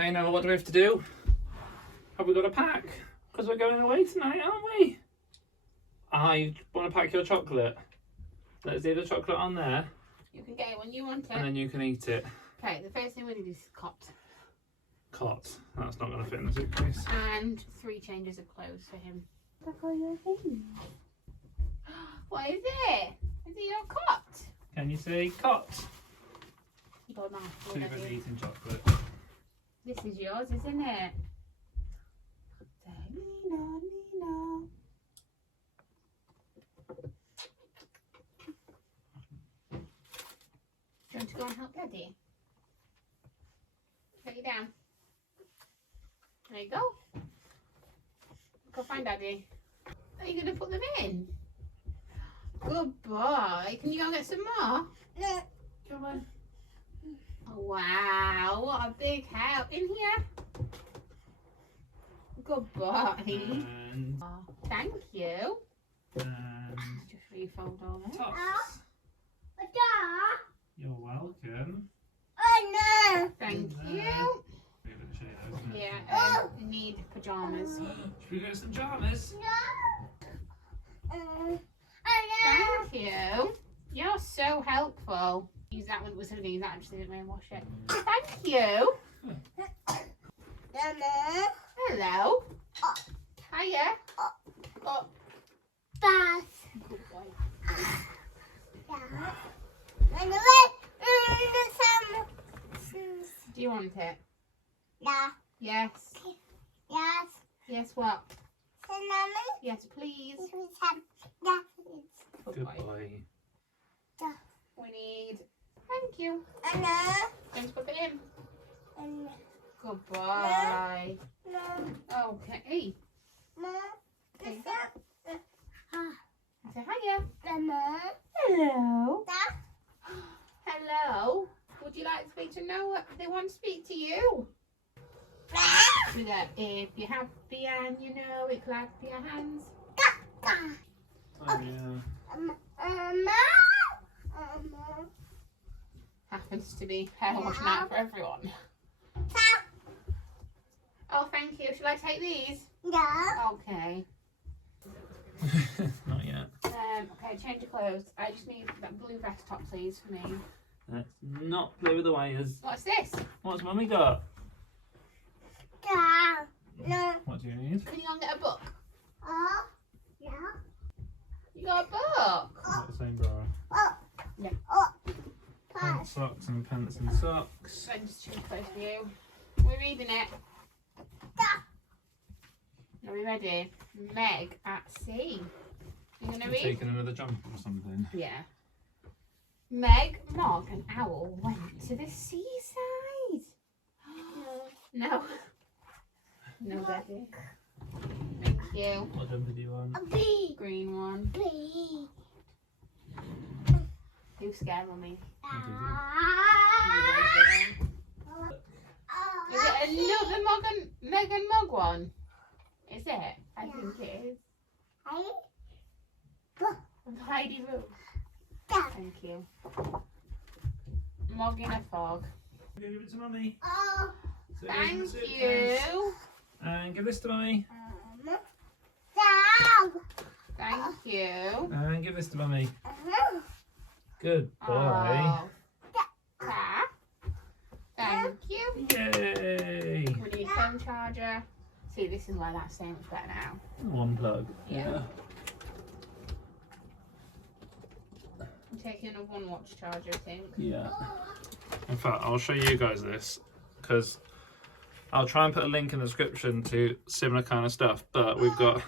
Okay, now what do we have to do? Have we got to pack? Because we're going away tonight, aren't we? I want to pack your chocolate. Let's leave the chocolate on there. You can get it when you want it. And then you can eat it. Okay, the first thing we need is cot. Cot. That's not going to fit in the suitcase. And 3 changes of clothes for him. Look all your things. What is it? Is it your cot? Can you say cot? God, no, Too busy eating chocolate. This is yours, isn't it? Nina, Nina. Do you want to go and help Daddy? Put you down. There you go. Go find Daddy. Are you going to put them in? Good boy. Can you go and get some more? No. Come on. Oh, wow, what a big help. In here. Good boy. And, Oh, thank you. and Just refold all that. tops. Dad. You're welcome. Oh no. Thank There. you. Be a bit of shade, though, isn't it? Yeah, need pyjamas. Should we get some pajamas? No. Oh Thank you. You're so helpful. Use that one. Was going to use that. I just didn't wash it. Thank you. no. Mama. Hello. Hiya. Oh, Bath. good boy. Yeah. And Do you want it? yeah. Yes. Yes. Yes. What? Cinnamon. Yes, please. Yeah. Good boy. We need. Thank you. And Let's put it in. and Good boy. no. Okay. No. Say hiya. Mama. Hello. Da. Hello. Would you like to know what they want to speak to you? With a, if you're happy and you know it, clap your hands. Oh, yeah. Happens to be hair wash night for everyone. Oh, thank you. Shall I take these? Yeah. Okay. Not yet. Okay, change of clothes. I just need that blue vest top, please, for me. Let's not play with the wires. What's this? What's Mummy got? Da. No. What do you need? Can you go and get a book? Oh. Yeah. You got a book? Got the same bra. Oh. Yeah. Oh. Pants, Pass. socks and pants and socks. So I'm just too close for you. We're reading it. Are we ready? Meg at sea. You gonna You're read? taking another jump or something. Yeah. Meg, Mog, and Owl went to the seaside. No. No, Daddy. Thank you. What jumper do you want? A bee. Green one. Bee. You scare Mummy. Oh. Is it another Mog and Meg and Mog one? Is it? I think it is. Heidi Roo. Thank you. Mog in a fog. Give it to Mummy. Oh. So it goes in the Thank suitcase. you. And give this to Mummy. Dog. Thank you. And give this to Mummy. Good boy. Oh. Ta. Thank you. Yay! We need a phone charger. See, this is why that's so much better now. One plug. Yeah. I'm taking a 1 watch charger, I think. Yeah. In fact, I'll show you guys this because I'll try and put a link in the description to similar kind of stuff. But we've got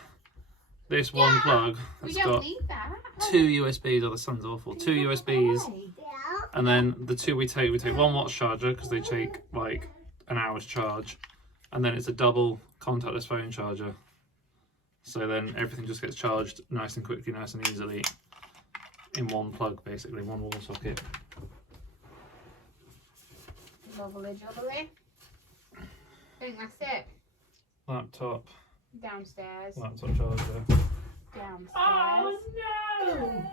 this one plug We that's don't got need that. 2 USBs. Oh, the sun's awful. 2 USBs, Yeah. and then the two we take 1 watch charger because they take like an hour's charge, and then it's a double contactless phone charger. So then everything just gets charged nice and quickly, nice and easily in one plug, basically, one wall socket. Lovely jubbly. I think that's it. Laptop Downstairs. charger. Downstairs. Oh no!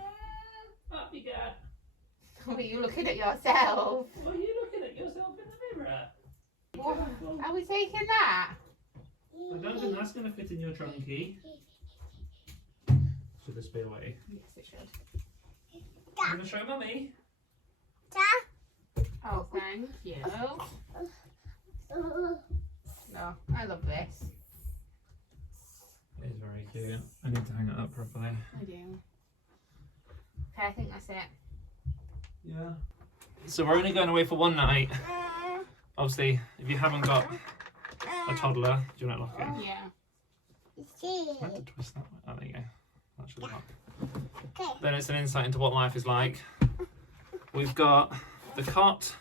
Up you go. Were you looking at yourself? Are you looking at yourself in the mirror? What? Are we taking that? I don't think that's going to fit in your trunky. Should this be away? Yes, it should. You going to show Mummy? Oh, thank you. No, I love this. It is very cute. I need to hang it up properly. I do. Okay, I think that's it. Yeah. So we're only going away for one night. Obviously, if you haven't got a toddler, do you want to lock it? Yeah. I had to twist that way. Oh, there you go. That should lock. Okay. Then it's an insight into what life is like. We've got the cot,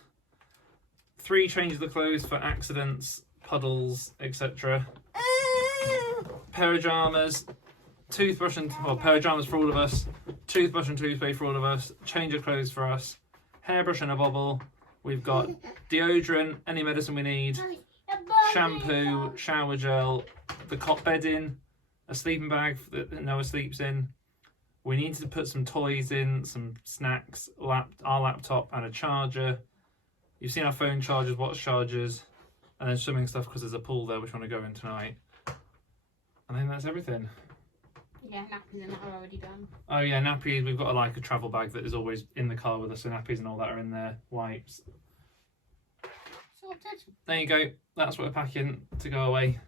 3 changes of clothes for accidents, puddles, etc. Pair of pyjamas, toothbrush and pair of pyjamas for all of us, toothbrush and toothpaste for all of us, change of clothes for us, hairbrush and a bobble. We've got deodorant, any medicine we need, shampoo, shower gel, the cot bedding, a sleeping bag that Noah sleeps in. We need to put some toys in, some snacks, our laptop and a charger. You've seen our phone chargers, watch chargers, and then swimming stuff because there's a pool there which we want to go in tonight. And then that's everything. Yeah, nappies and that are already done. Oh yeah, nappies. We've got a travel bag that is always in the car with us, so nappies and all that are in there. Wipes. Sorted. There you go. That's what we're packing to go away.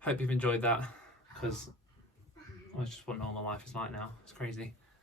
Hope you've enjoyed that, because it's just what normal life is like now. It's crazy.